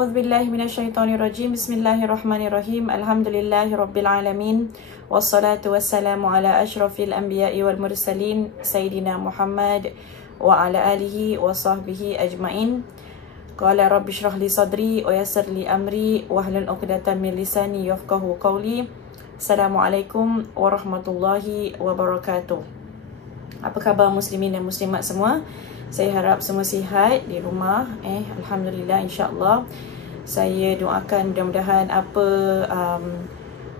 A'udzubillahi minasyaitonirrajim. Bismillahirrahmanirrahim. Alhamdulillahirabbil alamin. Wassalatu wassalamu ala asyrafil anbiya'i wal mursalin sayyidina Muhammad wa ala alihi wa sahbihi ajmain. Qala rabbi shrah li sadri wa yassir li amri wahlul 'uqdatam min lisani yafqahu qawli. Assalamualaikum warahmatullahi wabarakatuh. Apa khabar muslimin dan muslimat semua? Saya harap semua sihat di rumah. Alhamdulillah, insya-Allah. Saya doakan mudah-mudahan apa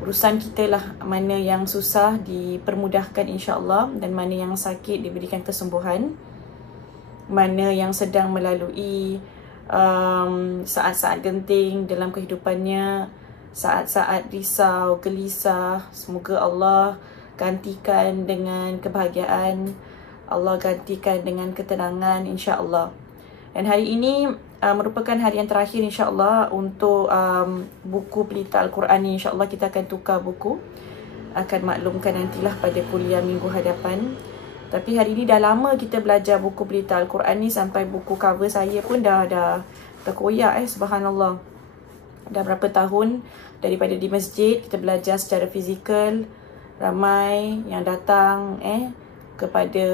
urusan kita lah, mana yang susah dipermudahkan insya-Allah, dan mana yang sakit diberikan kesembuhan. Mana yang sedang melalui saat-saat genting dalam kehidupannya, saat-saat risau, gelisah, semoga Allah gantikan dengan kebahagiaan, Allah gantikan dengan ketenangan insya-Allah. Dan hari ini merupakan hari yang terakhir insya-Allah untuk buku pelita Al-Quran ni. Insya-Allah kita akan tukar buku. Akan maklumkan nantilah pada kuliah minggu hadapan. Tapi hari ini dah lama kita belajar buku pelita Al-Quran ni, sampai buku cover saya pun dah terkoyak subhanallah. Dah berapa tahun daripada di masjid kita belajar secara fizikal, ramai yang datang kepada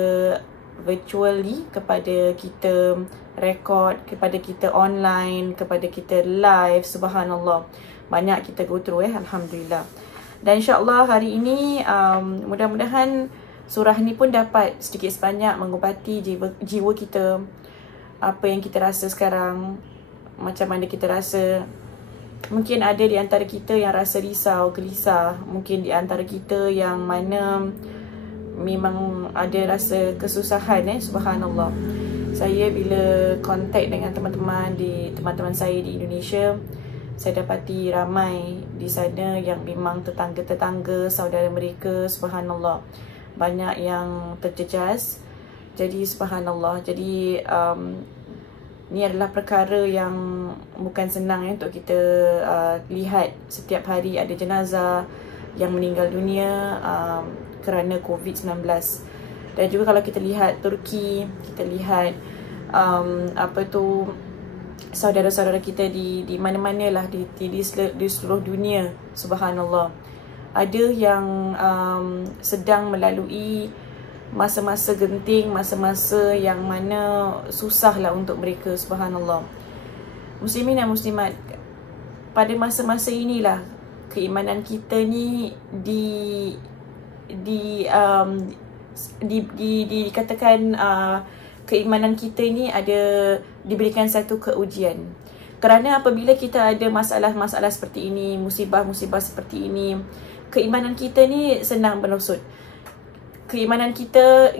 virtually, kepada kita rekod, kepada kita online, kepada kita live, subhanallah. Banyak kita go through alhamdulillah. Dan insya-Allah hari ini mudah-mudahan surah ni pun dapat sedikit sebanyak mengubati jiwa kita. Apa yang kita rasa sekarang, macam mana kita rasa. Mungkin ada di antara kita yang rasa risau, gelisah. Mungkin di antara kita yang mana memang ada rasa kesusahan subhanallah. Saya bila kontak dengan teman-teman saya di Indonesia, saya dapati ramai di sana yang memang tetangga-tetangga, saudara mereka, subhanallah, banyak yang terjejas. Jadi subhanallah, jadi ni adalah perkara yang bukan senang untuk kita lihat. Setiap hari ada jenazah yang meninggal dunia kerana COVID-19. Dan juga kalau kita lihat Turki, kita lihat saudara-saudara kita di mana-mana lah di seluruh dunia, subhanallah. Ada yang sedang melalui masa-masa genting, masa-masa yang mana susah lah untuk mereka, subhanallah. Muslimin dan muslimat, pada masa-masa inilah keimanan kita ni dikatakan keimanan kita ni diberikan satu keujian. Kerana apabila kita ada masalah-masalah seperti ini, musibah-musibah seperti ini, keimanan kita ni senang bernosot. Iman kita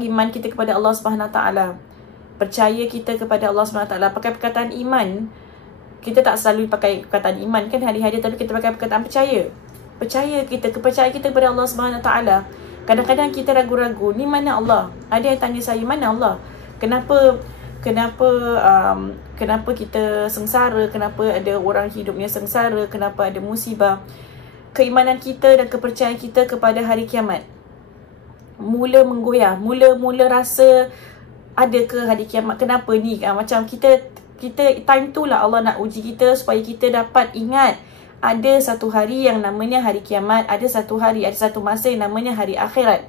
kepada Allah Subhanahu Wa Taala, percaya kita kepada Allah Subhanahu Wa Taala. Pakai perkataan iman, kita tak selalu pakai perkataan iman kan hari-hari, tapi kita pakai perkataan percaya. Kepercayaan kita kepada Allah Subhanahu Wa Taala. Kadang-kadang kita ragu-ragu, ni mana Allah? Ada yang tanya saya, mana Allah? Kenapa kita sengsara? Kenapa ada orang hidupnya sengsara? Kenapa ada musibah? Keimanan kita dan kepercayaan kita kepada hari kiamat mula menggoyah, mula rasa ada ke hari kiamat? Kenapa ni? Macam kita time tu lah Allah nak uji kita supaya kita dapat ingat ada satu hari yang namanya hari kiamat, ada satu masa yang namanya hari akhirat.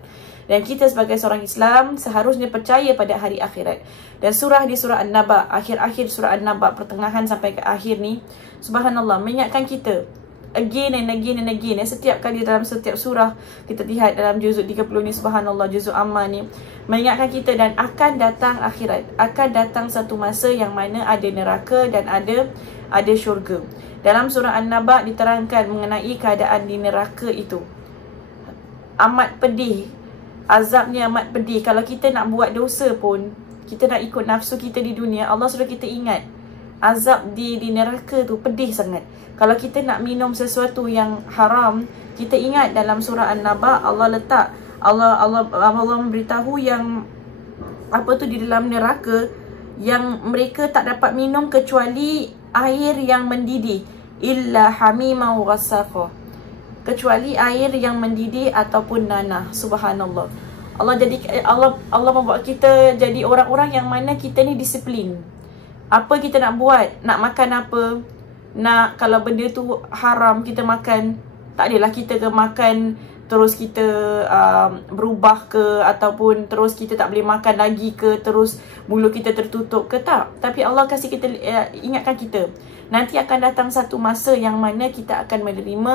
Dan kita sebagai seorang Islam seharusnya percaya pada hari akhirat. Dan surah An-Naba, akhir-akhir surah An-Naba, pertengahan sampai ke akhir ni, subhanallah, mengingatkan kita again and again. Setiap kali dalam setiap surah kita lihat dalam juzuk 30 ni, subhanallah, juzuk Amma ni mengingatkan kita, dan akan datang akhirat, akan datang satu masa yang mana ada neraka dan ada syurga. Dalam surah An-Naba diterangkan mengenai keadaan di neraka itu. Amat pedih, azabnya amat pedih. Kalau kita nak buat dosa pun, kita nak ikut nafsu kita di dunia, Allah suruh kita ingat azab di neraka tu pedih sangat. Kalau kita nak minum sesuatu yang haram, kita ingat dalam surah An-Naba Allah memberitahu yang di dalam neraka yang mereka tak dapat minum kecuali air yang mendidih, illa hamima wa ghassaqa, kecuali air yang mendidih ataupun nanah, subhanallah. Allah membuat kita jadi orang-orang yang mana kita ni disiplin. Apa kita nak buat, nak makan apa, nak kalau benda tu haram kita makan, tak adalah kita ke makan terus kita berubah ke, ataupun terus kita tak boleh makan lagi ke, terus mulut kita tertutup ke, tak. Tapi Allah kasih kita, ingatkan kita, nanti akan datang satu masa yang mana kita akan menerima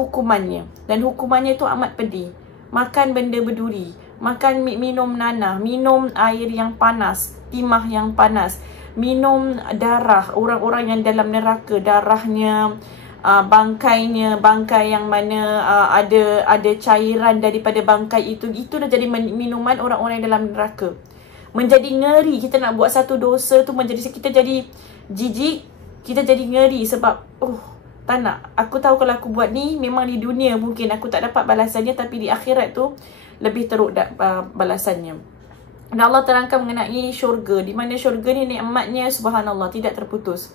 hukumannya. Dan hukumannya tu amat pedih. Makan benda berduri, makan minum nanah, minum air yang panas, timah yang panas, minum darah orang-orang yang dalam neraka, darahnya, bangkainya, bangkai yang mana ada cairan daripada bangkai itu dah jadi minuman orang-orang yang dalam neraka. Menjadi ngeri, kita nak buat satu dosa tu menjadi, kita jadi jijik, kita jadi ngeri sebab tak nak. Aku tahu kalau aku buat ni, memang di dunia mungkin aku tak dapat balasannya, tapi di akhirat tu lebih teruk balasannya. Dan Allah terangkan mengenai syurga, di mana syurga ni nikmatnya subhanallah tidak terputus.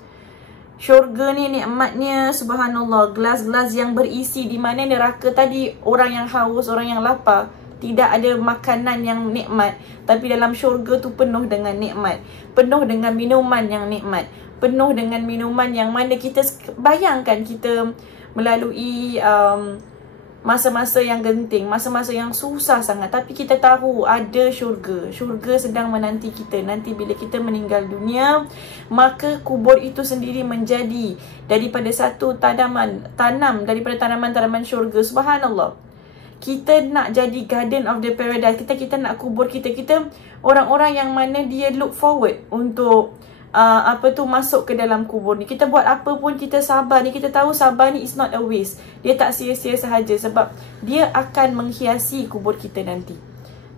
Syurga ni nikmatnya subhanallah, gelas-gelas yang berisi, di mana neraka tadi orang yang haus, orang yang lapar, tidak ada makanan yang nikmat, tapi dalam syurga tu penuh dengan nikmat, penuh dengan minuman yang nikmat, penuh dengan minuman yang mana kita bayangkan kita melalui masa-masa yang genting, masa-masa yang susah sangat, tapi kita tahu ada syurga. Syurga sedang menanti kita. Nanti bila kita meninggal dunia, maka kubur itu sendiri menjadi daripada satu tanam daripada tanaman-tanaman syurga. Subhanallah. Kita nak jadi garden of the paradise. Kita nak kubur kita orang-orang yang mana dia look forward untuk masuk ke dalam kubur ni. Kita buat apa pun, kita sabar ni, kita tahu sabar ni is not a waste. Dia tak sia-sia sahaja, sebab dia akan menghiasi kubur kita nanti.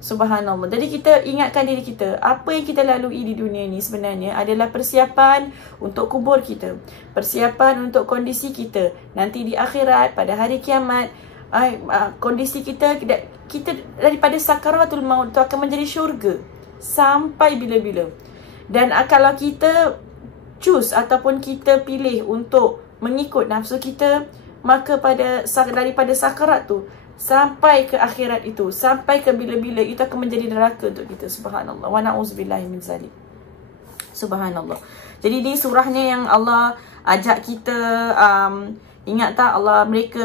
Subhanallah. Jadi kita ingatkan diri kita, apa yang kita lalui di dunia ni sebenarnya adalah persiapan untuk kubur kita, persiapan untuk kondisi kita nanti di akhirat, pada hari kiamat. Kondisi kita daripada sakaratul maut tu akan menjadi syurga sampai bila-bila. Dan kalau kita choose ataupun kita pilih untuk mengikut nafsu kita, maka daripada sakarat tu sampai ke akhirat itu, sampai ke bila-bila, itu akan menjadi neraka untuk kita. Subhanallah. Wa na'udzubillahi min zalik. Subhanallah. Jadi ni surahnya yang Allah ajak kita, ingat tak Allah, mereka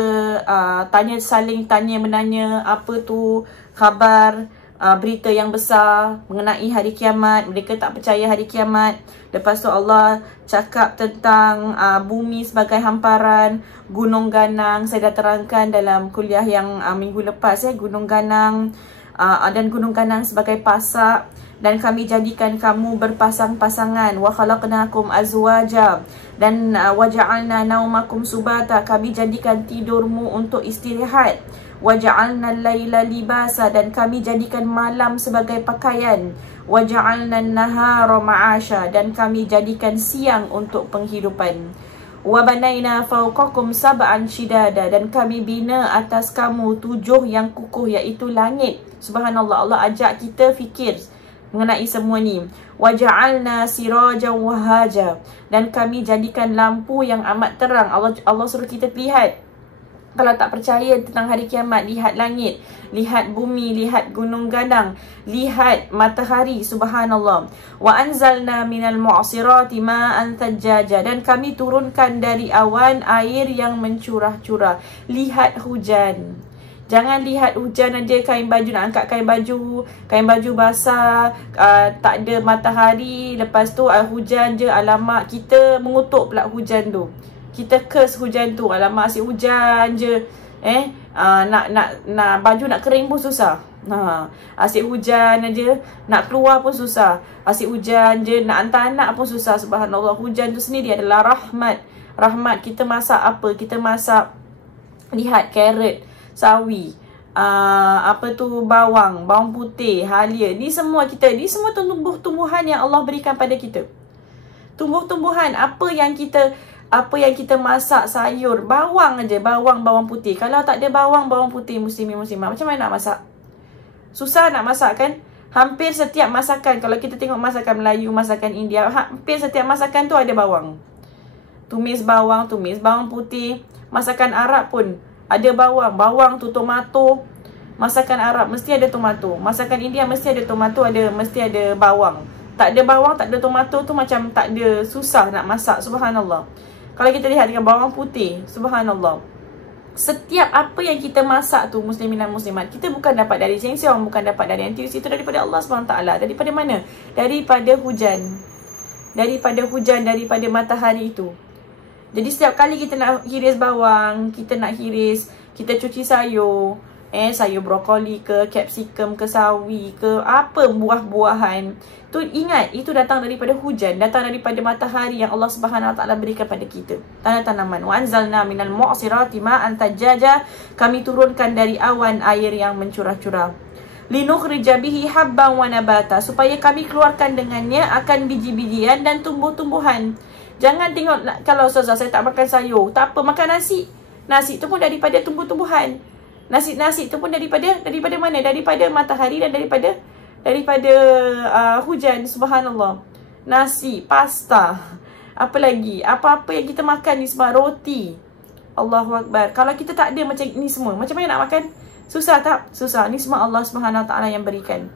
saling tanya menanya apa tu khabar, berita yang besar mengenai hari kiamat. Mereka tak percaya hari kiamat. Lepas tu Allah cakap tentang bumi sebagai hamparan, gunung ganang. Saya dah terangkan dalam kuliah yang minggu lepas, gunung ganang, dan gunung ganang sebagai pasak. Dan kami jadikan kamu berpasang-pasangan. Wa khalaqnakum azwaja, dan waja'alna naumakum subata, kami jadikan tidurmu untuk istirahat. Waja'alna al-laila libasa, dan kami jadikan malam sebagai pakaian. Waja'alna an-nahara ma'asha, dan kami jadikan siang untuk penghidupan. Wa banaina fawqakum sab'an shidada, dan kami bina atas kamu 7 yang kukuh, iaitu langit. Subhanallah. Allah ajak kita fikir mengenai semua ni. Waja'alna sirajan wahaja, dan kami jadikan lampu yang amat terang. Allah suruh kita lihat. Kalau tak percaya tentang hari kiamat, lihat langit, lihat bumi, lihat gunung ganang, lihat matahari. Subhanallah. Wa anzalna minal mu'sirati ma'an thajjaja, dan kami turunkan dari awan air yang mencurah-curah. Lihat hujan. Jangan lihat hujan aja, kain baju, nak angkat kain baju basah, tak ada matahari, lepas tu hujan je. Alamak, kita mengutuk pula hujan tu. Kita curse hujan tu. Alamak, asyik hujan je. Nak baju nak kering pun susah. Asyik hujan aja. Nak keluar pun susah. Asyik hujan je. Nak hantar anak pun susah. Subhanallah. Hujan tu sendiri adalah rahmat. Rahmat. Kita masak apa? Kita masak, lihat carrot, sawi, bawang putih, halia. Ni semua tumbuh-tumbuhan yang Allah berikan pada kita. Tumbuh-tumbuhan, apa yang kita masak, sayur, bawang aja, bawang putih. Kalau tak ada bawang putih muslimat, macam mana nak masak? Susah nak masak kan? Hampir setiap masakan, kalau kita tengok masakan Melayu, masakan India, hampir setiap masakan tu ada bawang. Tumis bawang putih. Masakan Arab pun ada bawang tu tomato. Masakan Arab mesti ada tomato. Masakan India mesti ada tomato, mesti ada bawang. Tak ada bawang, tak ada tomato tu macam tak ada, susah nak masak. Subhanallah. Kalau kita lihat dengan bawang putih, subhanallah, setiap apa yang kita masak tu, muslimin dan muslimat, kita bukan dapat dari Sheng Siong, bukan dapat dari NTUC, itu daripada Allah SWT. Daripada mana? Daripada hujan. Daripada matahari itu. Jadi setiap kali kita nak hiris bawang, kita cuci sayur, sayur brokoli ke, capsicum ke, sawi ke, apa buah-buahan, tu ingat itu datang daripada hujan, datang daripada matahari yang Allah Subhanahu Wa Taala berikan pada kita. Tanaman. Wa anzalna minal mu'sirati ma'an thajjaja, kami turunkan dari awan air yang mencurah-curah. Linukhrija bihi habban wa nabata, supaya kami keluarkan dengannya akan biji-bijian dan tumbuh-tumbuhan. Jangan tengok, kalau ustazah saya tak makan sayur, tak apa, makan nasi. Nasi tu pun daripada tumbuh-tumbuhan. Nasi tu pun daripada mana? Daripada matahari dan daripada hujan. Subhanallah. Nasi, pasta, apa lagi? Apa-apa yang kita makan ni semua, roti. Allahu Akbar. Kalau kita tak ada macam ni semua, macam mana nak makan? Susah tak? Susah. Ni semua Allah Subhanahu Wa Taala yang berikan.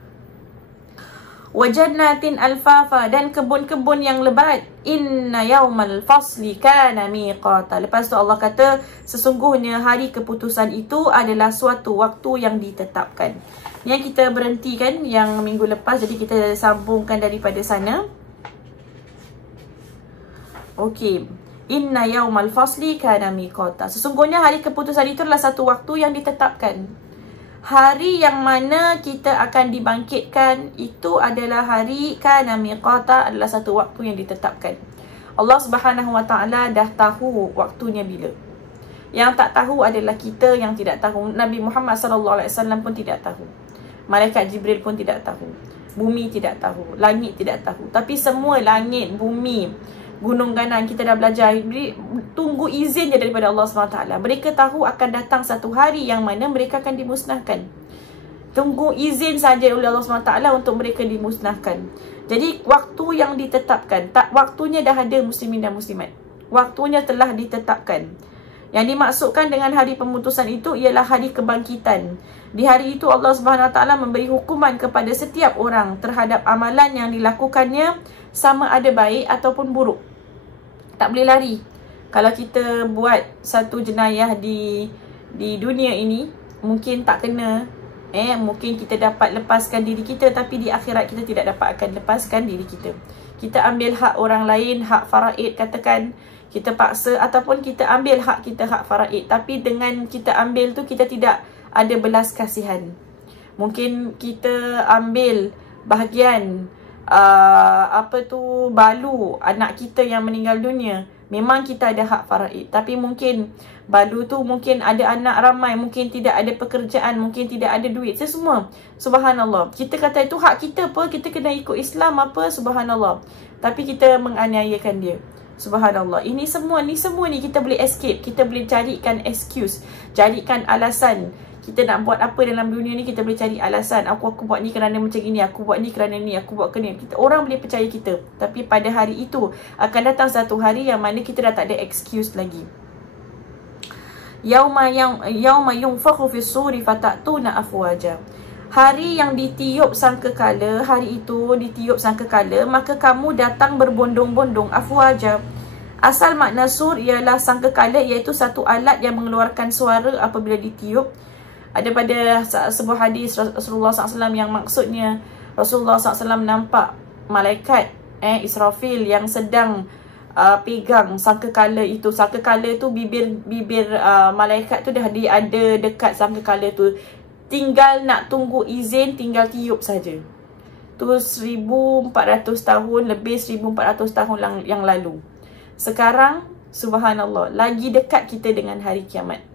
Wajannatin alfafa, dan kebun-kebun yang lebat. Inna yaumal fasli kana miqata. Lepas tu Allah kata, sesungguhnya hari keputusan itu adalah suatu waktu yang ditetapkan. Yang kita berhentikan yang minggu lepas, jadi kita sambungkan daripada sana. Okey. Inna yaumal fasli kana miqata. Sesungguhnya hari keputusan itu adalah satu waktu yang ditetapkan. Hari yang mana kita akan dibangkitkan itu adalah hari kana miqata, adalah satu waktu yang ditetapkan. Allah Subhanahu Wa Taala dah tahu waktunya bila. Yang tak tahu adalah kita yang tidak tahu. Nabi Muhammad sallallahu alaihi wasallam pun tidak tahu. Malaikat Jibril pun tidak tahu. Bumi tidak tahu, langit tidak tahu. Tapi semua langit, bumi, gunung ganan, kita dah belajar, tunggu izin je daripada Allah SWT. Mereka tahu akan datang satu hari yang mana mereka akan dimusnahkan. Tunggu izin saja oleh Allah SWT untuk mereka dimusnahkan. Jadi waktu yang ditetapkan, tak, waktunya dah ada muslimin dan muslimat. Waktunya telah ditetapkan. Yang dimaksudkan dengan hari pemutusan itu ialah hari kebangkitan. Di hari itu Allah SWT memberi hukuman kepada setiap orang terhadap amalan yang dilakukannya, sama ada baik ataupun buruk. Tak boleh lari. Kalau kita buat satu jenayah di dunia ini, mungkin tak kena. Mungkin kita dapat lepaskan diri kita, tapi di akhirat kita tidak dapat akan lepaskan diri kita. Kita ambil hak orang lain, hak faraid katakan, kita paksa, ataupun kita ambil hak kita, hak faraid. Tapi dengan kita ambil tu, kita tidak ada belas kasihan. Mungkin kita ambil bahagian balu anak kita yang meninggal dunia, memang kita ada hak faraid. Tapi mungkin balu tu mungkin ada anak ramai, mungkin tidak ada pekerjaan, mungkin tidak ada duit, semua. Subhanallah. Kita kata itu hak kita apa, kita kena ikut Islam apa, subhanallah. Tapi kita menganiayakan dia. Subhanallah. Ini semua ni kita boleh escape, kita boleh carikan excuse, carikan alasan. Kita nak buat apa dalam dunia ni, kita boleh cari alasan. Aku buat ni kerana macam ini, aku buat ni kerana ni, aku buat kerana ni. Orang boleh percaya kita. Tapi pada hari itu akan datang satu hari yang mana kita dah tak ada excuse lagi. Yauma yunfakhu fis suri fatatuna afwaja. Hari yang ditiup sangkakala, hari itu ditiup sangkakala, maka kamu datang berbondong-bondong. Afwaja. Asal makna sur ialah sangkakala, iaitu satu alat yang mengeluarkan suara apabila ditiup. Ada pada sebuah hadis Rasulullah SAW yang maksudnya Rasulullah SAW nampak malaikat Israfil yang sedang pegang sangkakala itu. Sangkakala tu bibir malaikat tu dah ada dekat sangkakala tu. Tinggal nak tunggu izin, tinggal tiup saja. Tu 1400 tahun, lebih 1400 tahun yang lalu. Sekarang subhanallah, lagi dekat kita dengan hari kiamat.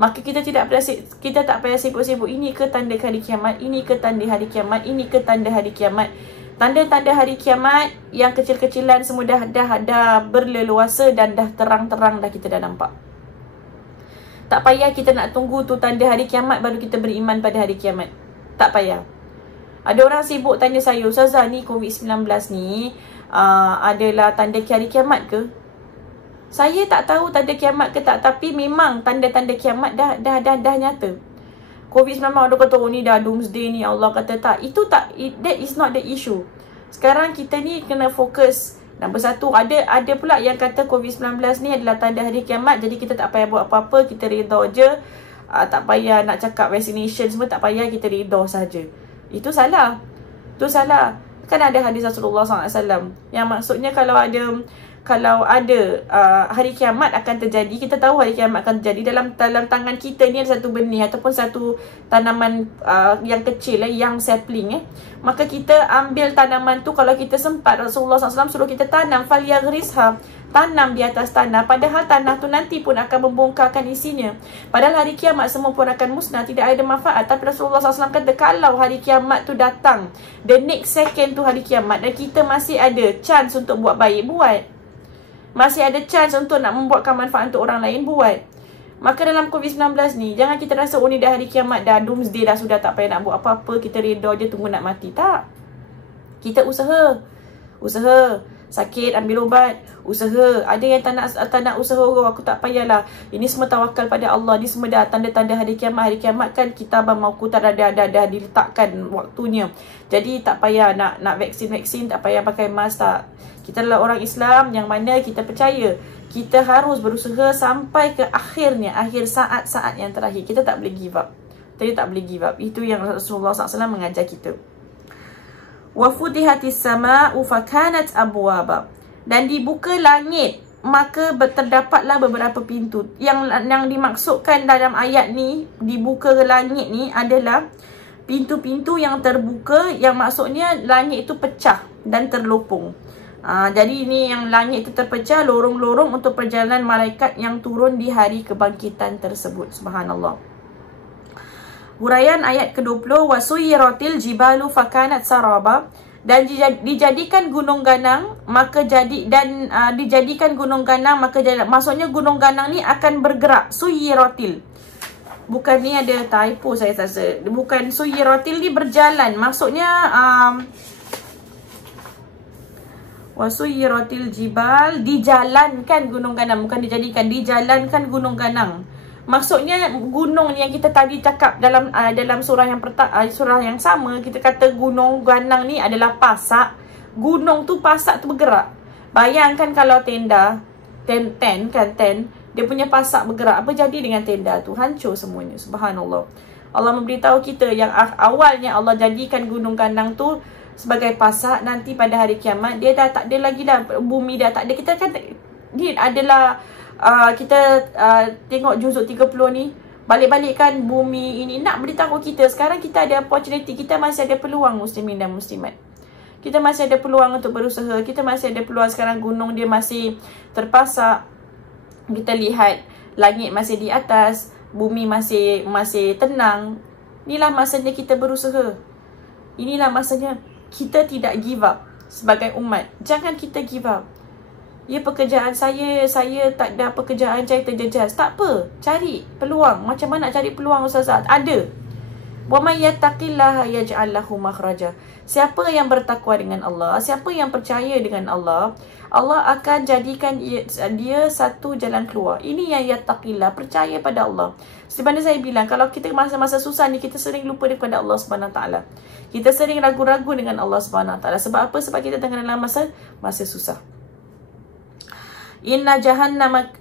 Maka kita tak payah sibuk-sibuk, ini ke tanda hari kiamat, ini ke tanda hari kiamat, ini ke tanda hari kiamat. Tanda-tanda hari kiamat yang kecil-kecilan semua dah berleluasa dan dah terang-terang dah kita dah nampak. Tak payah kita nak tunggu tu tanda hari kiamat baru kita beriman pada hari kiamat. Tak payah. Ada orang sibuk tanya saya, Ustazah ni COVID-19 ni adalah tanda hari kiamat ke? Saya tak tahu tanda kiamat ke tak, tapi memang tanda-tanda kiamat dah nyata. COVID-19 ada kata, oh ni dah doomsday ni, Allah kata tak. Itu tak, that is not the issue. Sekarang kita ni kena fokus Nombor satu, ada pula yang kata COVID-19 ni adalah tanda hari kiamat, jadi kita tak payah buat apa-apa, kita redha je. Tak payah nak cakap vaccination semua, tak payah, kita redha saja. Itu salah. Itu salah. Kan ada hadis Rasulullah SAW yang maksudnya kalau ada hari kiamat akan terjadi, kita tahu hari kiamat akan terjadi, dalam tangan kita ni ada satu benih ataupun satu tanaman yang kecil, yang sapling, maka kita ambil tanaman tu. Kalau kita sempat, Rasulullah SAW suruh kita tanam, falyaghrisha, tanam di atas tanah, padahal tanah tu nanti pun akan membongkarkan isinya. Padahal hari kiamat semua pun akan musnah, tidak ada manfaat. Tapi Rasulullah SAW kata, kalau hari kiamat tu datang, the next second tu hari kiamat, dan kita masih ada chance untuk buat baik, buat. Masih ada chance untuk nak membuatkan manfaat untuk orang lain, buat. Maka dalam COVID-19 ni, jangan kita rasa ni dah hari kiamat, dah doomsday dah, sudah tak payah nak buat apa-apa, kita redha je tunggu nak mati. Tak. Kita usaha. Sakit, ambil ubat, usaha. Ada yang tak nak usaha, aku tak payahlah. Ini semua tawakal pada Allah. Ini semua dah tanda-tanda hari kiamat. Hari kiamat kan kita mauqutan dah diletakkan waktunya. Jadi tak payah nak vaksin, tak payah pakai mask, tak. Kita adalah orang Islam yang mana kita percaya kita harus berusaha sampai ke akhirnya, akhir saat-saat yang terakhir. Kita tak boleh give up. Kita tak boleh give up. Itu yang Rasulullah SAW mengajar kita. Wa futihatis sama'u fakanat abwaba. Dan dibuka langit, maka terdapatlah beberapa pintu. Yang dimaksudkan dalam ayat ni, dibuka langit ni adalah pintu-pintu yang terbuka, yang maksudnya langit itu pecah dan terlopong. Jadi ini yang langit itu terpecah, lorong-lorong untuk perjalanan malaikat yang turun di hari kebangkitan tersebut. Subhanallah. Huraian ayat ke-20, wasuyiratil jibalu fakanat saraba. Dan dijadikan gunung ganang, maka dijadikan gunung ganang, maka jadi, maksudnya gunung ganang ni akan bergerak. Suyiratil. Bukan ni ada typo saya rasa. Bukan suyiratil ni berjalan. Maksudnya wasuyiratil jibal, dijalankan gunung ganang, bukan dijadikan, dijalankan gunung ganang. Maksudnya gunung yang kita tadi cakap dalam surah yang sama, kita kata gunung ganang ni adalah pasak. Gunung tu, pasak tu bergerak. Bayangkan kalau tenda, tent, dia punya pasak bergerak, apa jadi dengan tenda tu? Hancur semuanya. Subhanallah. Allah memberitahu kita yang awalnya Allah jadikan gunung ganang tu sebagai pasak, nanti pada hari kiamat dia dah tak ada lagi dah, bumi dah tak ada. Kita kan ni adalah kita tengok juzuk 30 ni, balik-balik kan bumi ini nak beritahu kita sekarang kita ada opportunity, kita masih ada peluang muslimin dan muslimat. Kita masih ada peluang untuk berusaha, kita masih ada peluang. Sekarang gunung dia masih terpasak, kita lihat langit masih di atas, bumi masih tenang. Inilah masanya kita berusaha. Inilah masanya kita tidak give up sebagai umat. Jangan kita give up. Ya, pekerjaan saya tak ada pekerjaan, saya terjejas. Tak apa, cari peluang. Macam mana nak cari peluang, Ustazah? Ada. Wa may yattaqillaha yaj'al lahu makhraja. Siapa yang bertakwa dengan Allah, siapa yang percaya dengan Allah, Allah akan jadikan dia satu jalan keluar. Ini yang yattaqillah, percaya pada Allah. Sebenarnya saya bilang, kalau kita masa-masa susah ni, kita sering lupa daripada Allah SWT. Kita sering ragu-ragu dengan Allah SWT. Sebab apa? Sebab kita tengah dalam masa susah. Inna jahannama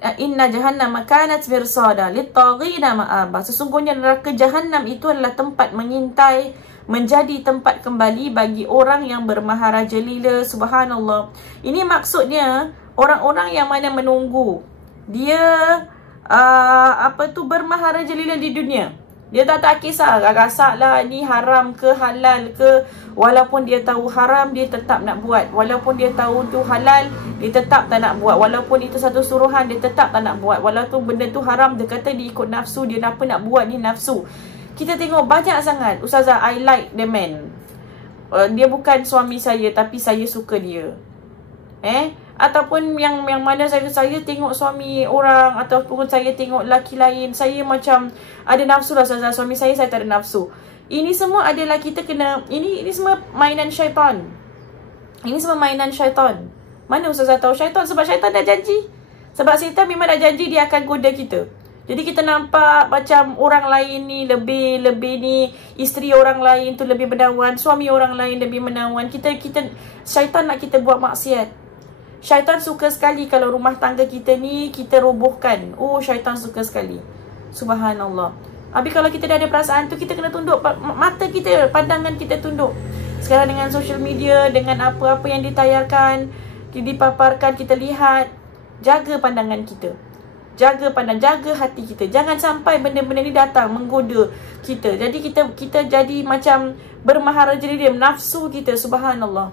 kanat mirsada lit-taghina ma'aba. Sesungguhnya neraka Jahannam itu adalah tempat mengintai, menjadi tempat kembali bagi orang yang bermaharaja lila. Subhanallah. Ini maksudnya orang-orang yang mana menunggu dia bermaharaja lila di dunia. Dia tak kisah gasak-lah ni haram ke halal ke. Walaupun dia tahu haram, dia tetap nak buat. Walaupun dia tahu tu halal, dia tetap tak nak buat. Walaupun itu satu suruhan, dia tetap tak nak buat. Walaupun benda tu haram, dia kata dia ikut nafsu, dia nak buat ni nafsu. Kita tengok banyak sangat. Ustazah, I like the man. Dia bukan suami saya, tapi saya suka dia. Ataupun yang mana saya tengok suami orang, ataupun saya tengok lelaki lain, saya macam ada nafsu lah. Suami saya tak ada nafsu. Ini semua adalah kita kena, ini semua mainan syaitan. Ini semua mainan syaitan. Mana Ustazah tahu syaitan? Sebab syaitan dah janji. Sebab syaitan memang dah janji dia akan goda kita. Jadi kita nampak macam orang lain ni lebih ni, isteri orang lain tu lebih menawan, suami orang lain lebih menawan. Syaitan nak kita buat maksiat. Syaitan suka sekali kalau rumah tangga kita ni kita robohkan. Oh, syaitan suka sekali. Subhanallah. Habis kalau kita dah ada perasaan tu, kita kena tunduk mata kita, pandangan kita tunduk. Sekarang dengan social media, dengan apa-apa yang ditayarkan, dipaparkan, kita lihat, jaga pandangan kita. Jaga hati kita. Jangan sampai benda-benda ni datang menggoda kita. Jadi kita jadi macam bermaharaja diri, nafsu kita. Subhanallah.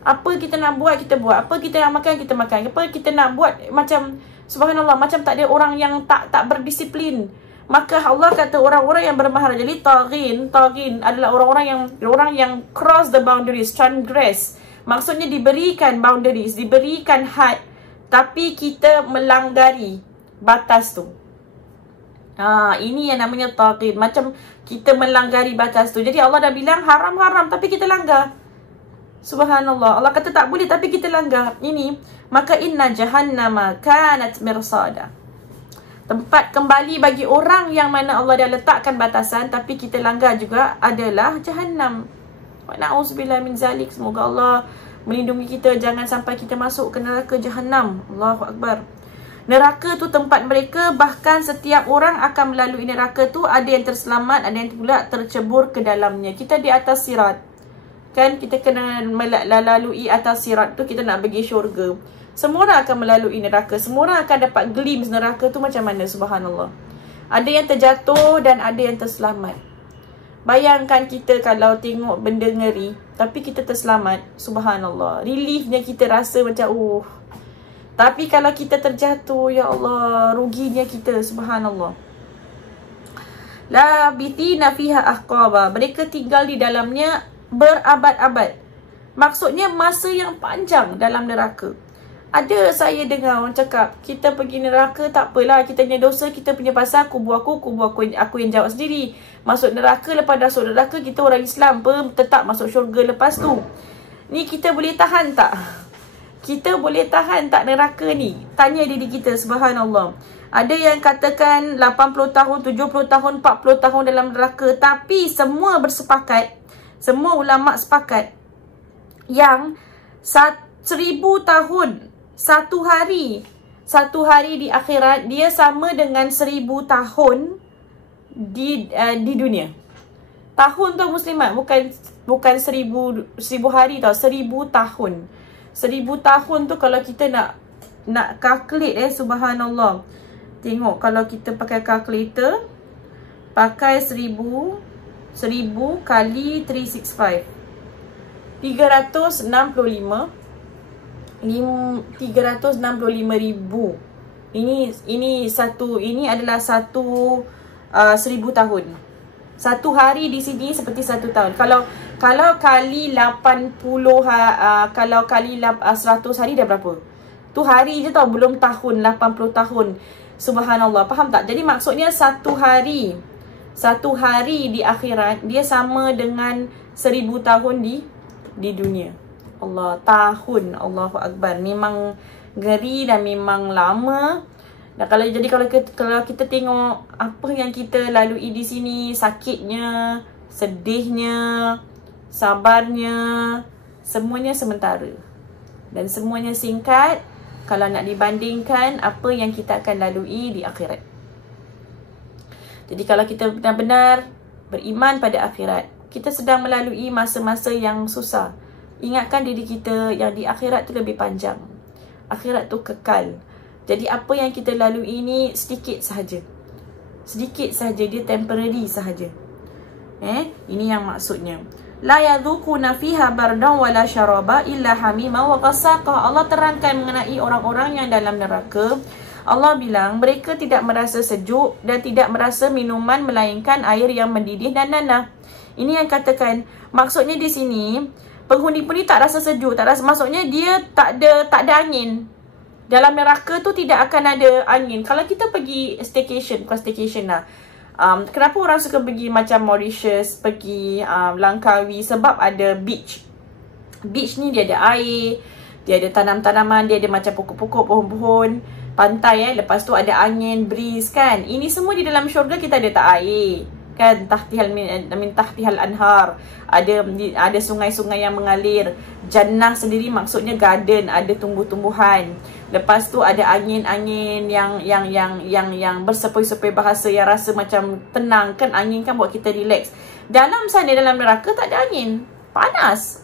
Apa kita nak buat, kita buat. Apa kita nak makan, kita makan. Apa kita nak buat, macam subhanallah, macam tak ada orang yang tak berdisiplin. Maka Allah kata orang-orang yang bermaharaja, jadi taghin adalah orang yang cross the boundaries, transgress. Maksudnya diberikan boundaries, diberikan had, tapi kita melanggari batas tu. Ini yang namanya taghin. Macam kita melanggari batas tu. Jadi Allah dah bilang haram-haram, tapi kita langgar. Subhanallah. Allah kata tak boleh, tapi kita langgar. Ini, maka inna jahannama kanat mirsada. Tempat kembali bagi orang yang mana Allah dah letakkan batasan, tapi kita langgar juga, adalah jahannam. Wa na'udzubillah min zalik. Semoga Allah melindungi kita, jangan sampai kita masuk ke neraka jahannam. Allahu Akbar. Neraka tu tempat mereka, bahkan setiap orang akan melalui neraka tu. Ada yang terselamat, ada yang pula tercebur ke dalamnya. Kita di atas sirat. Kan kita kena melalui atas sirat tu, kita nak pergi syurga. Semua orang akan melalui neraka. Semua orang akan dapat glimpse neraka tu macam mana, subhanallah. Ada yang terjatuh dan ada yang terselamat. Bayangkan kita kalau tengok benda ngeri, tapi kita terselamat, subhanallah. Reliefnya kita rasa macam Tapi kalau kita terjatuh, ya Allah, ruginya kita, subhanallah. La bitina fiha ahqaba. Mereka tinggal di dalamnya berabad-abad. Maksudnya masa yang panjang dalam neraka. Ada saya dengar orang cakap, kita pergi neraka tak apalah, kita punya dosa, kita punya pasal, kubu aku yang jawab sendiri. Masuk neraka, lepas dah masuk neraka, kita orang Islam pun tetap masuk syurga lepas tu. Ni kita boleh tahan tak? Kita boleh tahan tak neraka ni? Tanya diri kita, subhanallah. Ada yang katakan 80 tahun, 70 tahun, 40 tahun dalam neraka. Tapi semua bersepakat, semua ulama sepakat yang 1000 tahun, satu hari di akhirat, dia sama dengan 1000 tahun di dunia. Tahun tu muslimat, bukan 1000 hari tau, 1000 tahun. 1000 tahun tu kalau kita nak calculate subhanallah. Tengok kalau kita pakai calculator, pakai 1000 kali 365. 365,000. Ini adalah 1000 tahun. Satu hari di sini seperti 1 tahun. Kalau kali 80 kalau kali 100 hari dah berapa? Tu hari je tau, belum tahun, 80 tahun. Subhanallah, faham tak? Jadi maksudnya satu hari di akhirat dia sama dengan 1000 tahun di dunia. Allah, tahun, Allahu Akbar. Memang ngeri dan memang lama. Dan kalau kita tengok apa yang kita lalui di sini, sakitnya, sedihnya, sabarnya, semuanya sementara. Dan semuanya singkat kalau nak dibandingkan apa yang kita akan lalui di akhirat. Jadi kalau kita benar-benar beriman pada akhirat, kita sedang melalui masa-masa yang susah. Ingatkan diri kita yang di akhirat tu lebih panjang. Akhirat tu kekal. Jadi apa yang kita lalui ini sedikit sahaja. Sedikit sahaja, dia temporary sahaja. Ini yang maksudnya. La yadhuquna fiha bardan wala syaraba illa hamima wa qasaqa. Allah terangkan mengenai orang-orang yang dalam neraka. Allah bilang mereka tidak merasa sejuk dan tidak merasa minuman melainkan air yang mendidih dan nanah. Ini yang katakan, maksudnya di sini penghuni-penghuni tak rasa sejuk, tak rasa, maksudnya dia tak ada angin. Dalam neraka tu tidak akan ada angin. Kalau kita pergi staycation, bukan staycation lah. Kenapa orang suka pergi macam Mauritius, pergi Langkawi? Sebab ada beach. Beach ni dia ada air, dia ada tanam-tanaman, dia ada macam pokok-pokok, pohon-pohon, pantai. Lepas tu ada angin, breeze kan. Ini semua di dalam syurga kita ada tak air kan, min tahtihal anhar, ada sungai-sungai yang mengalir. Jannah sendiri maksudnya garden, ada tumbuh-tumbuhan. Lepas tu ada angin-angin yang bersepoi-sepoi bahasa, yang rasa macam tenang kan. Angin kan buat kita relax. Dalam sana, dalam neraka tak ada angin, panas.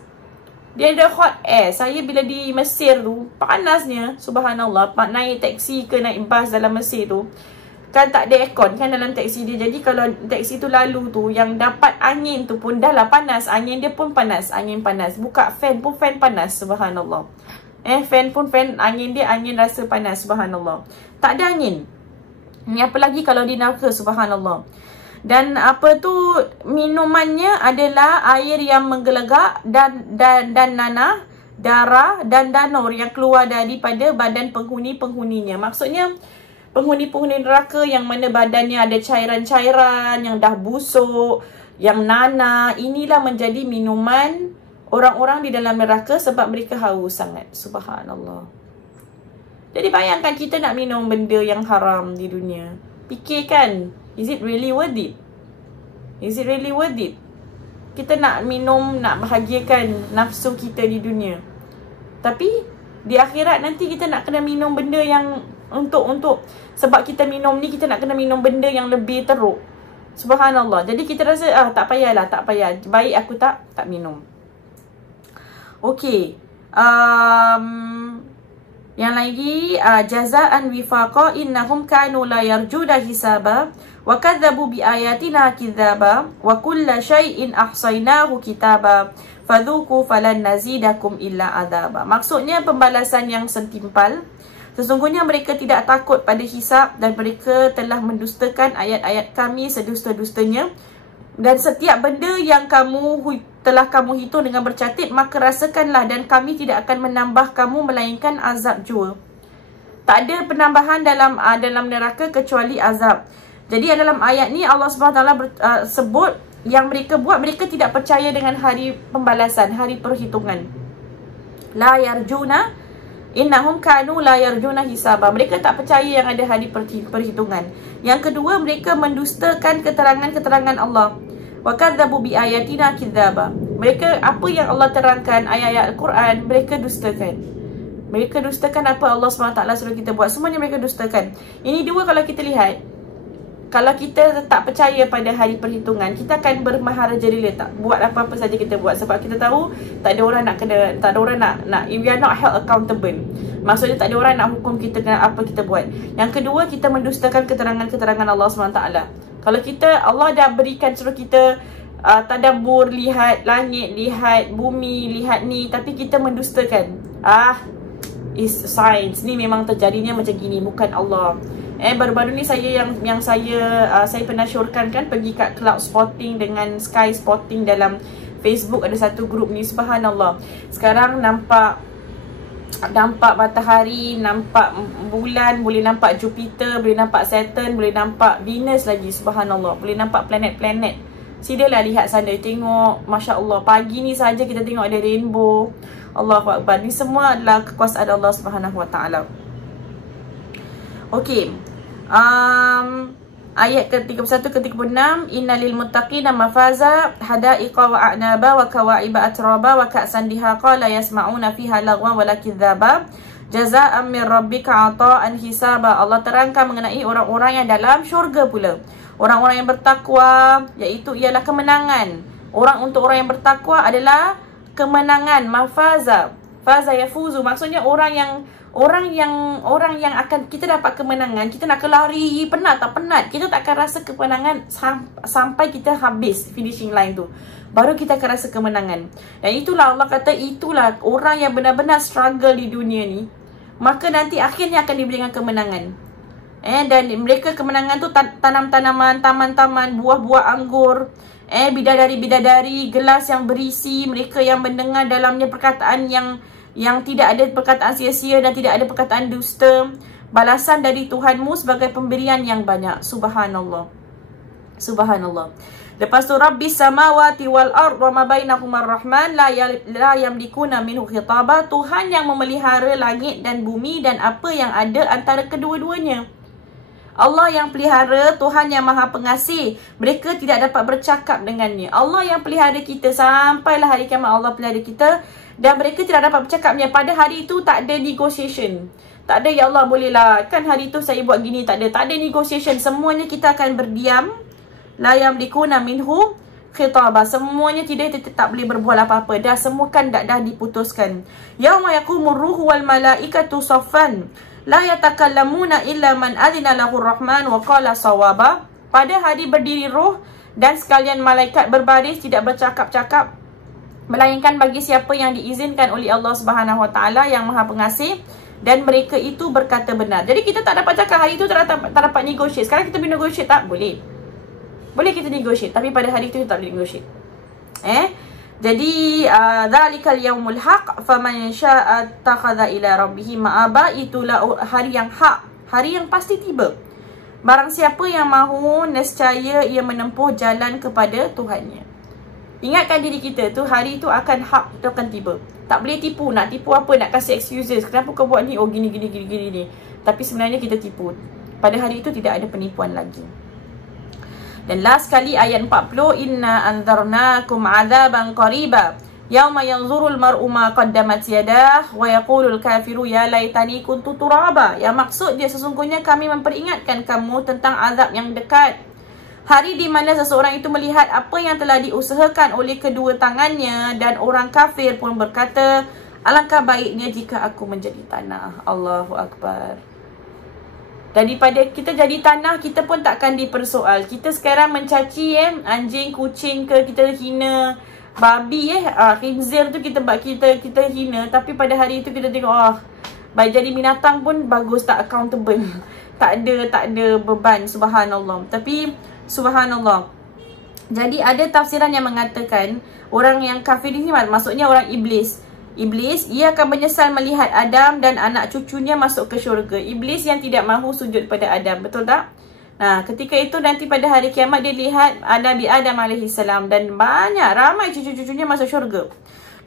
Dia ada hot air. Saya bila di Mesir tu, panasnya, subhanallah. Naik taksi ke naik bas dalam Mesir tu, kan tak ada aircon kan dalam taksi dia. Jadi kalau taksi tu lalu tu, yang dapat angin tu pun dah lah panas. Angin dia pun panas, angin panas. Buka fan pun fan panas, subhanallah. Fan pun fan, angin dia angin rasa panas, subhanallah. Tak ada angin. Ni apa lagi kalau di neraka, subhanallah. Dan apa tu, minumannya adalah air yang menggelegak dan nanah, darah dan danur yang keluar daripada badan penghuni-penghuninya. Maksudnya penghuni-penghuni neraka yang mana badannya ada cairan-cairan yang dah busuk, yang nanah, inilah menjadi minuman orang-orang di dalam neraka sebab mereka haus sangat. Subhanallah. Jadi bayangkan kita nak minum benda yang haram di dunia. Fikirkan, is it really worth it? Is it really worth it? Kita nak minum, nak bahagiakan nafsu kita di dunia. Tapi di akhirat nanti kita nak kena minum benda yang untuk sebab kita minum ni, kita nak kena minum benda yang lebih teruk. Subhanallah. Jadi kita rasa tak payahlah, tak payah. Baik aku tak minum. Okey. Yang lagi, jazaan wifaqa innahum kanu la yarjuna hisaba wa kadzabu bi ayatina kidzaba wa kulla syai'in ahsaynahu kitaba fadhuku falan nazidakum illa adaba. Maksudnya pembalasan yang setimpal. Sesungguhnya mereka tidak takut pada hisab dan mereka telah mendustakan ayat-ayat kami sedusta-dustanya. Dan setiap benda yang telah kamu hitung dengan bercatat, maka rasakanlah dan kami tidak akan menambah kamu melainkan azab jua. Tak ada penambahan dalam neraka kecuali azab. Jadi dalam ayat ni Allah SWT sebut yang mereka buat, mereka tidak percaya dengan hari pembalasan, hari perhitungan. La yarjuna innahum kanu la yarjuna hisaba. Mereka tak percaya yang ada hari perhitungan. Yang kedua, mereka mendustakan keterangan-keterangan Allah. Wa kadzabu bi ayatina kidzaba. Mereka, apa yang Allah terangkan, ayat-ayat Al-Quran, mereka dustakan. Mereka dustakan apa Allah SWT suruh kita buat. Semuanya mereka dustakan. Ini dua kalau kita lihat. Kalau kita tak percaya pada hari perhitungan, kita akan bermaharaja rela, tak buat apa-apa saja kita buat. Sebab kita tahu tak ada orang nak kena, tak ada orang nak we are not held accountable. Maksudnya tak ada orang nak hukum kita dengan apa kita buat. Yang kedua, kita mendustakan keterangan-keterangan Allah SWT. Kalau kita, Allah dah berikan suruh kita tadabbur, lihat langit, lihat bumi, lihat ni, tapi kita mendustakan. Is science ni memang terjadinya macam gini, bukan Allah. Baru-baru ni saya saya pernah syorkan kan, pergi kat cloud spotting dengan sky spotting dalam Facebook. Ada satu grup ni, subhanallah. Sekarang nampak matahari, nampak bulan, boleh nampak Jupiter, boleh nampak Saturn, boleh nampak Venus lagi, subhanallah. Boleh nampak planet-planet. Silalah lihat sana, tengok, Masya Allah. Pagi ni saja kita tengok ada rainbow. Allahu Akbar. Ni semua adalah kekuasaan Allah Subhanahu Wa Taala. Okey. Ayat ke-31 ke-36, innalil muttaqina mafaza hadaiqa wa a'naba wa kawa'iba atraba wa ka'san dihaqa la yasma'una fiha lagwa wa la kidzaba jazaa'an min rabbika 'ata'an hisaba. Allah terangkan mengenai orang-orang yang dalam syurga pula. Orang-orang yang bertakwa, iaitu ialah kemenangan. Untuk orang yang bertakwa adalah kemenangan. Mafaza, faza yafuzu, maksudnya orang yang akan kita dapat kemenangan. Kita nak kelari, penat tak penat, kita tak akan rasa kemenangan sampai kita habis finishing line tu, baru kita akan rasa kemenangan. Dan itulah Allah kata, itulah orang yang benar-benar struggle di dunia ni, maka nanti akhirnya akan diberikan kemenangan. Dan mereka kemenangan tu tanam tanaman, taman-taman, buah-buah anggur, bidadari-bidadari, gelas yang berisi, mereka yang mendengar dalamnya perkataan yang tidak ada perkataan sia-sia dan tidak ada perkataan dusta. Balasan dari Tuhanmu sebagai pemberian yang banyak. Subhanallah. Subhanallah. Lepas tu, Rabbis samawati wal ard wa ma bainahuma ar-rahman la yamlikuna minhu khitaba. Tuhan yang memelihara langit dan bumi dan apa yang ada antara kedua-duanya. Allah yang pelihara, Tuhan yang maha pengasih. Mereka tidak dapat bercakap dengannya. Allah yang pelihara kita sampailah hari kiamat, Allah pelihara kita. Dan mereka tidak dapat bercakapnya. Pada hari itu tak ada negotiation. Tak ada, ya Allah bolehlah, kan hari itu saya buat gini. Tak ada negotiation. Semuanya kita akan berdiam. La yamlikuna minhu khitaba. Semuanya tidak boleh berbual apa-apa. Dah semua kan dah diputuskan. Yauma yaqumur ruhu wal malaikatu saffan. La yatakallamuna illa man adina lahu rahman wa qala sawaba. Pada hari berdiri roh dan sekalian malaikat berbaris, tidak bercakap-cakap, melainkan bagi siapa yang diizinkan oleh Allah Subhanahu Wa Taala yang Maha Pengasih, dan mereka itu berkata benar. Jadi kita tak dapat cakap hari itu, tak dapat negotiate. Sekarang kita boleh negotiate tak? Boleh. Boleh kita negotiate, tapi pada hari itu kita tak boleh negotiate. Jadi dzalikal yaumul haq faman syaa'a takhadha ila rabbih ma'aba. Itulah hari yang hak, hari yang pasti tiba. Barang siapa yang mahu, nescaya ia menempuh jalan kepada Tuhannya. Ingatkan diri kita tu, hari itu akan hak, itu akan tiba. Tak boleh tipu. Nak tipu apa? Nak kasih excuses. Kenapa kau buat ni? Oh gini. Tapi sebenarnya kita tipu. Pada hari itu tidak ada penipuan lagi. Dan last kali ayat 40, inna anzarnakum adzaban qariba yauma yanzurul mar'u ma qaddamat yadah wa yaqulul kafiru ya laitani kuntu turaba. Yang maksud dia, sesungguhnya kami memperingatkan kamu tentang azab yang dekat, hari di mana seseorang itu melihat apa yang telah diusahakan oleh kedua tangannya, dan orang kafir pun berkata, alangkah baiknya jika aku menjadi tanah. Allahu Akbar. Daripada kita jadi tanah, kita pun takkan dipersoal. Kita sekarang mencaci anjing, kucing ke, kita hina babi khinzir tu kita hina. Tapi pada hari itu kita tengok, baik jadi binatang pun bagus, tak accountable. tak ada beban, subhanallah. Tapi subhanallah, jadi ada tafsiran yang mengatakan orang yang kafir ini maksudnya orang iblis. Iblis, ia akan menyesal melihat Adam dan anak cucunya masuk ke syurga. Iblis yang tidak mahu sujud pada Adam, betul tak? Nah, ketika itu nanti pada hari kiamat dia lihat Nabi Adam AS dan ramai cucu-cucunya masuk syurga.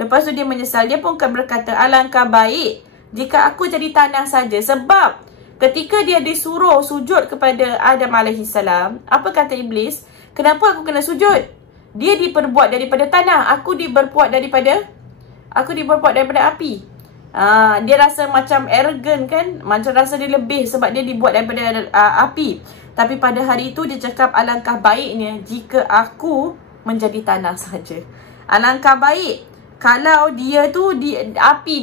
Lepas tu dia menyesal, dia pun akan berkata, alangkah baik jika aku jadi tanah saja. Sebab ketika dia disuruh sujud kepada Adam AS, apa kata Iblis? Kenapa aku kena sujud? Dia diperbuat daripada tanah, aku diberbuat daripada api. Dia rasa macam arrogant kan, macam rasa dia lebih sebab dia dibuat daripada api. Tapi pada hari itu dia cakap, alangkah baiknya jika aku menjadi tanah saja. Alangkah baik kalau dia tu api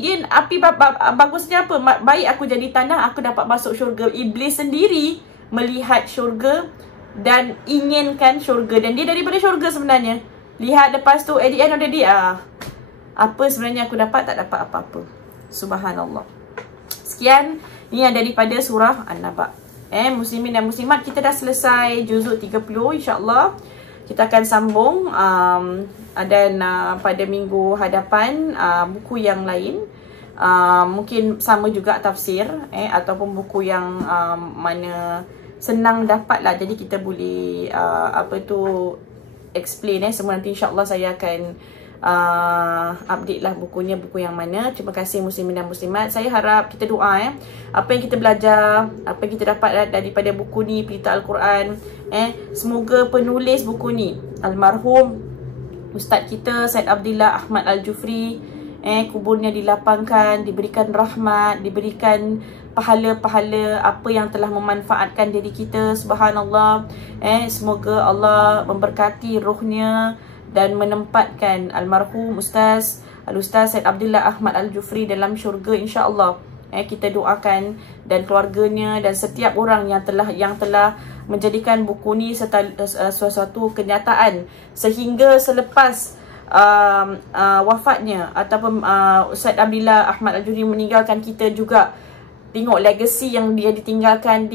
bagusnya apa? Baik aku jadi tanah, aku dapat masuk syurga. Iblis sendiri melihat syurga dan inginkan syurga, dan dia daripada syurga sebenarnya. Lihat lepas tu at the end of the day, apa sebenarnya aku dapat? Tak dapat apa-apa. Subhanallah. Sekian, ini yang daripada surah An-Naba. Muslimin dan muslimat, kita dah selesai juzuk 30, insya-Allah. Kita akan sambung dan pada minggu hadapan buku yang lain. Mungkin sama juga tafsir ataupun buku yang mana senang dapat lah. Jadi kita boleh explain semua. Nanti insya-Allah saya akan update lah bukunya, buku yang mana. Terima kasih muslimin dan muslimat. Saya harap kita doa apa yang kita belajar, apa yang kita dapat daripada buku ni, Pelita Al-Quran, semoga penulis buku ni, almarhum Ustaz kita Said Abdillah Ahmad Al-Jufri, kuburnya dilapangkan, diberikan rahmat, diberikan pahala-pahala apa yang telah memanfaatkan diri kita. Subhanallah. Semoga Allah memberkati rohnya dan menempatkan almarhum Ustaz Said Abdillah Ahmad Al-Jufri dalam syurga, insya-Allah. Kita doakan, dan keluarganya dan setiap orang yang telah menjadikan buku ni sesuatu kenyataan, sehingga selepas wafatnya ataupun Ustaz Abdillah Ahmad Al-Jufri meninggalkan kita juga, tengok legacy yang dia tinggalkan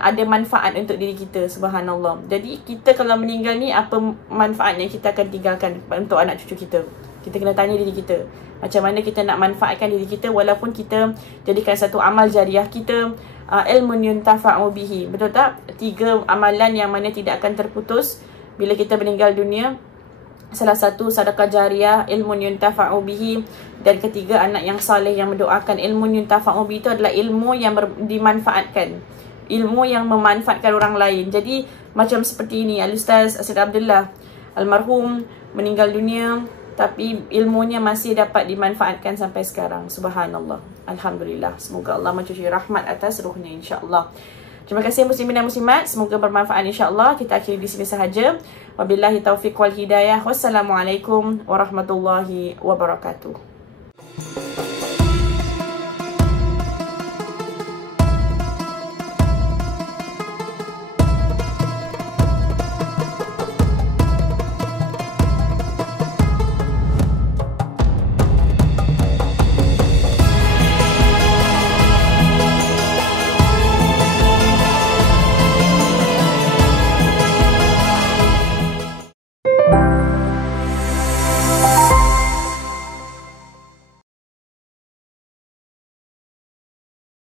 ada manfaat untuk diri kita. Subhanallah. Jadi kita kalau meninggal ni, apa manfaat yang kita akan tinggalkan untuk anak cucu kita? Kita kena tanya diri kita, macam mana kita nak manfaatkan diri kita, walaupun kita jadikan satu amal jariah kita, ilmun yuntafa'u bihi. Betul tak? 3 amalan yang mana tidak akan terputus bila kita meninggal dunia. Salah satu sedekah jariah, ilmun yuntafa'u bihi, dan ketiga anak yang saleh yang mendoakan. Ilmun yuntafa'u bihi itu adalah ilmu yang dimanfaatkan, ilmu yang memanfaatkan orang lain. Jadi macam seperti ini, Al-Ustaz Asyid Abdullah almarhum meninggal dunia, tapi ilmunya masih dapat dimanfaatkan sampai sekarang. Subhanallah, alhamdulillah. Semoga Allah mencucuri rahmat atas ruhnya, insya-Allah. Terima kasih muslimin dan muslimat, semoga bermanfaat insya-Allah. Kita akhiri di sini sahaja. Wabillahi taufiq wal hidayah. Wassalamualaikum warahmatullahi wabarakatuh.